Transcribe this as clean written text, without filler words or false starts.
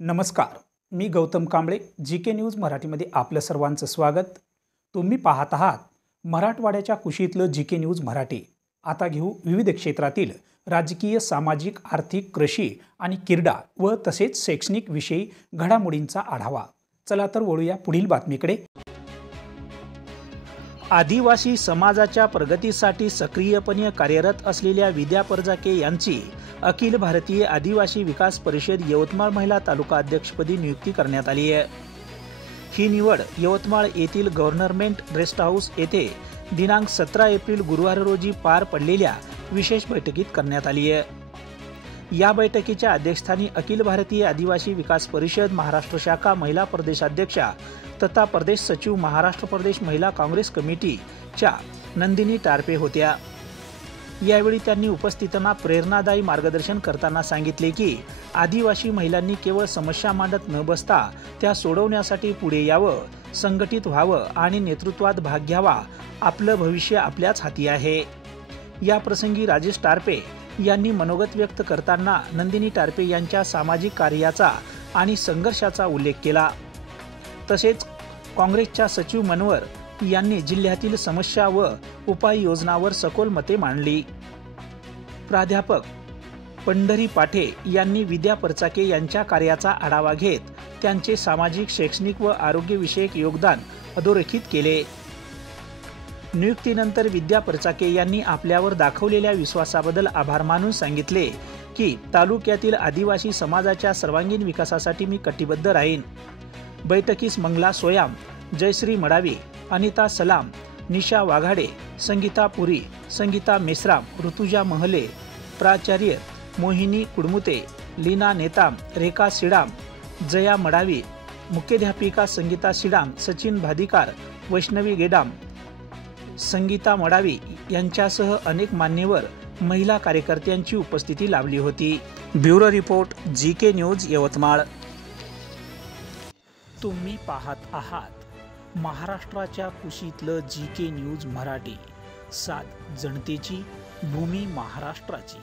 नमस्कार, मी गौतम कांबळे जी के न्यूज मराठीमध्ये आपलं सर्वांचं स्वागत। तुम्ही पाहत आहात मराठवाड्याच्या कुशीतलं जी के न्यूज मराठी। आता घेऊ विविध क्षेत्रातील राजकीय, सामाजिक, आर्थिक, कृषी आणि क्रीडा व तसेच शैक्षणिक विषयी घडामोडींचा आढावा। चला तर वळूया पुढील बातमीकडे। आदिवासी समाजाच्या प्रगतीसाठी सक्रियपणे कार्यरत असलेल्या विद्या परजाके यांची अखिल भारतीय आदिवासी विकास परिषद यवतमाळ महिला तालुका अध्यक्षपदी नियुक्ती करण्यात आली आहे। ही निवड यवतमाळ येथील गव्हर्नमेंट रेस्ट हाऊस येथे दिनांक 17 एप्रिल गुरुवार रोजी पार पडलेल्या विशेष बैठकीत करण्यात आली आहे। या बैठकीच्या अध्यक्षस्थानी अखिल भारतीय आदिवासी विकास परिषद महाराष्ट्र शाखा महिला प्रदेशाध्यक्षा तथा प्रदेश सचिव महाराष्ट्र प्रदेश महिला काँग्रेस कमिटीच्या नंदिनी टारपे होत्या। यावेळी त्यांनी उपस्थितांना प्रेरणादायी मार्गदर्शन करताना सांगितले की आदिवासी महिलांनी केवळ समस्या मांडत न बसता त्या सोडवण्यासाठी पुढे यावं, संघटित व्हावं आणि नेतृत्वात भाग घ्यावा। आपलं भविष्य आपल्याच हाती आहे। या प्रसंगी राजेश टारपे यांनी मनोगत व्यक्त करताना नंदिनी टारपे यांच्या सामाजिक कार्याचा आणि संघर्षाचा उल्लेख केला। तसेच काँग्रेसच्या सचिव मनोहर यांनी जिल्ह्यातील समस्या व उपाययोजनांवर सखोल मते मांडली। प्राध्यापक पंढरी पाठे यांनी विद्या परचाके यांच्या कार्याचा आढावा घेत त्यांचे सामाजिक, शैक्षणिक व आरोग्यविषयक योगदान अधोरेखित केले। नियुक्तीनंतर विद्या परचाके यांनी आपल्यावर दाखवलेल्या विश्वासाबद्दल आभार मानून सांगितले की तालुक्यातील आदिवासी समाजाच्या सर्वांगीण विकासासाठी मी कटिबद्ध राहीन। बैठकीस मंगला सोयाम, जयश्री मडावी, अनिता सलाम, निशा वाघाडे, संगीता पुरी, संगीता मेश्राम, ऋतुजा महले, प्राचार्य मोहिनी कुडमुते, लीना नेताम, रेखा सिडाम, जया मडावी, मुख्याध्यापिका संगीता सिडाम, सचिन भादीकार, वैष्णवी गेडाम, संगीता मडावी यांच्यासह अनेक मान्यवर महिला कार्यकर्त्यांची उपस्थिती लाभली होती। ब्युरो रिपोर्ट जी के न्यूज यवतमाळ। तुम्ही पाहत आहात महाराष्ट्राच्या कुशीतलं जी के न्यूज मराठी। सात जनतेची, भूमी महाराष्ट्राची।